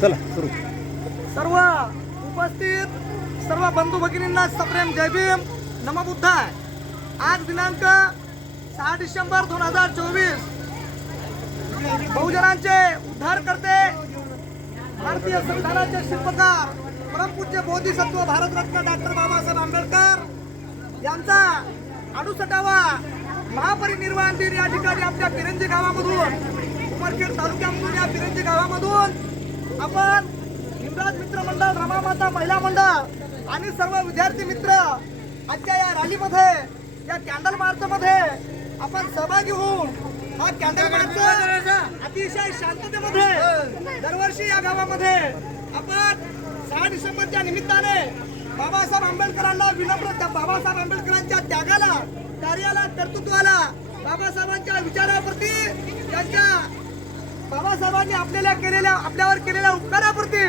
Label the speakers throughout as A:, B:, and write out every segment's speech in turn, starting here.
A: चला सुरू.
B: सर्व उपस्थित सर्व बंधू भगिनींना सप्रेम जय भीम. नमबुद्धाय आज दिनांक सहा डिसेंबर दोन हजार चोवीस. बहुजनांचे उद्धार करते भारतीय संविधानाचे शिल्पकार परमपूज्य बोधिसत्व भारतरत्न डॉक्टर बाबासाहेब आंबेडकर यांचा अडुसटावा महापरिनिर्वाण दिन या ठिकाणी आपल्या पिरंजी गावामधून उमरखेड तालुक्यामधून या पिरंजी गावामधून आपण हिमराज मित्र मंडळ रमामाता महिला मंडळ आणि सर्व विद्यार्थी मित्र आजच्या या रॅलीमध्ये या कॅन्डल मार्च मध्ये आपण सहभागी होऊन हा कॅन्डल मार्च अतिशय शांततेमध्ये दरवर्षी या गावामध्ये आपण सहा डिसेंबरच्या निमित्ताने बाबासाहेब आंबेडकरांना विनम्र त्या बाबासाहेब आंबेडकरांच्या त्यागाला कार्याला कर्तृत्वाला बाबासाहेबांच्या विचाराप्रती त्यांच्या बाबासाहेबांनी आपल्याला केलेल्या आपल्यावर केलेल्या उपकाराप्रती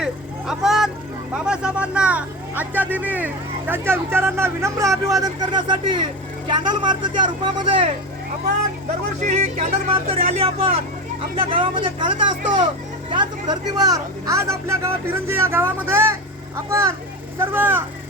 B: आपण बाबासाहेबांना आजच्या दिनी त्यांच्या विचारांना विनम्र अभिवादन करण्यासाठी कॅन्डल मार्चच्या रूपामध्ये आपण दरवर्षी ही कॅन्डल मार्च रॅली आपण आपल्या गावामध्ये काढत असतो. त्याच धर्तीवर आज आपल्या गावात बिरंजी या गावामध्ये आपण सर्व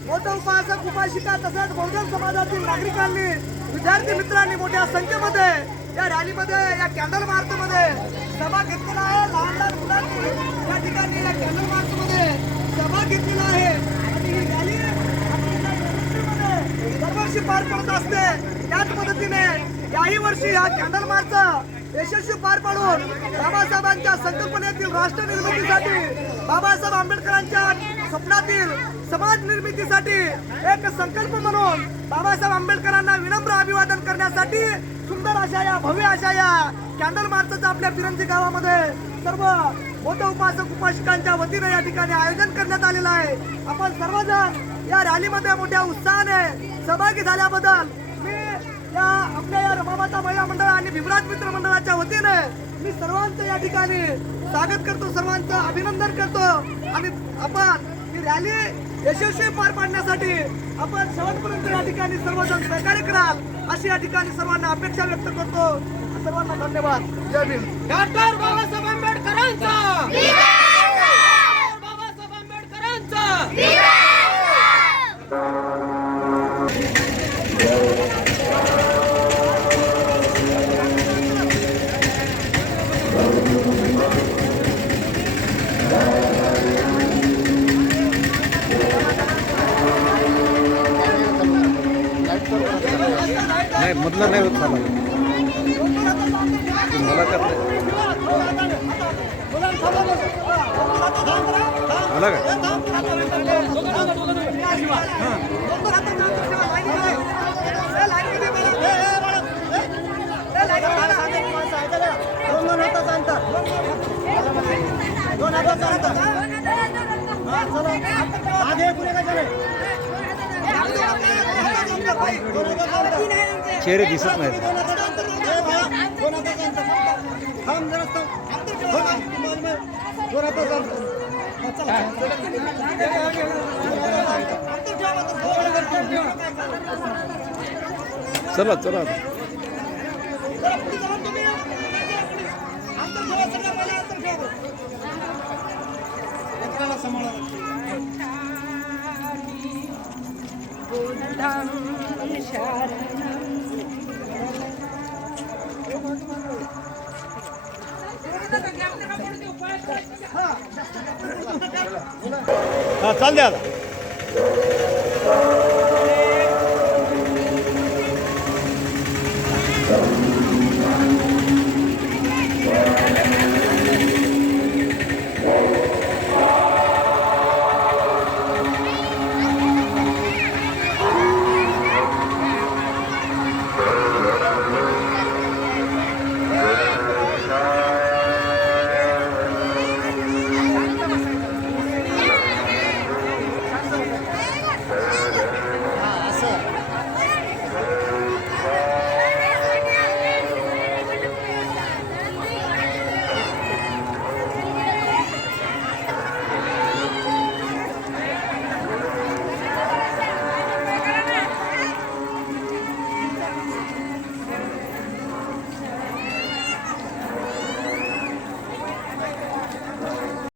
B: मोठं उपासक उपासिका तसंच बहुजन समाजातील नागरिकांनी विद्यार्थी मित्रांनी मोठ्या संख्येमध्ये या रॅलीमध्ये या कॅन्डल मार्चमध्ये सभा घेतलेला आहे. लहान लहान मुलांनी या ठिकाणी या कॅन्डल मार्चमध्ये सभा घेतलेला आहे. आणि ही रॅली दरवर्षी पार पडत असते. त्याच पद्धतीने याही वर्षी हा कॅन्डल मार्च यशस्वी पार पाडून बाबासाहेबांच्या संकल्पनेतील राष्ट्र निर्मितीसाठी बाबासाहेब आंबेडकरांच्या स्वप्नातील समाज निर्मितीसाठी एक संकल्प म्हणून बाबासाहेब आंबेडकरांना विनम्र अभिवादन करण्यासाठी सुंदर अशा या भव्य अशा या कॅन्डल मार्चचं आपल्या पिरंजी गावामध्ये सर्व मोठ्या उपासक उपासिकांच्या वतीने या ठिकाणी आयोजन करण्यात आलेलं आहे. आपण सर्वजण या रॅलीमध्ये मोठ्या उत्साहाने सहभागी झाल्याबद्दल मी या आपल्या या रमामाता महिला मंडळ आणि भीमराज मित्र मंडळाच्या वतीने मी सर्वांचं या ठिकाणी स्वागत करतो सर्वांचं अभिनंदन करतो आणि आपण ही रॅली यशस्वी पार पाडण्यासाठी आपण शेवटपर्यंत या ठिकाणी सर्वजण सहकार्य कराल अशी या ठिकाणी सर्वांना अपेक्षा व्यक्त करतो. सर्वांना धन्यवाद. जय भीम.
C: डॉक्टर बाबासाहेब
A: नाही मधलं नाही होत चालू मला का? आला का चेहरे दिसत नाहीत चला चला आता. हा चाल द्या आता.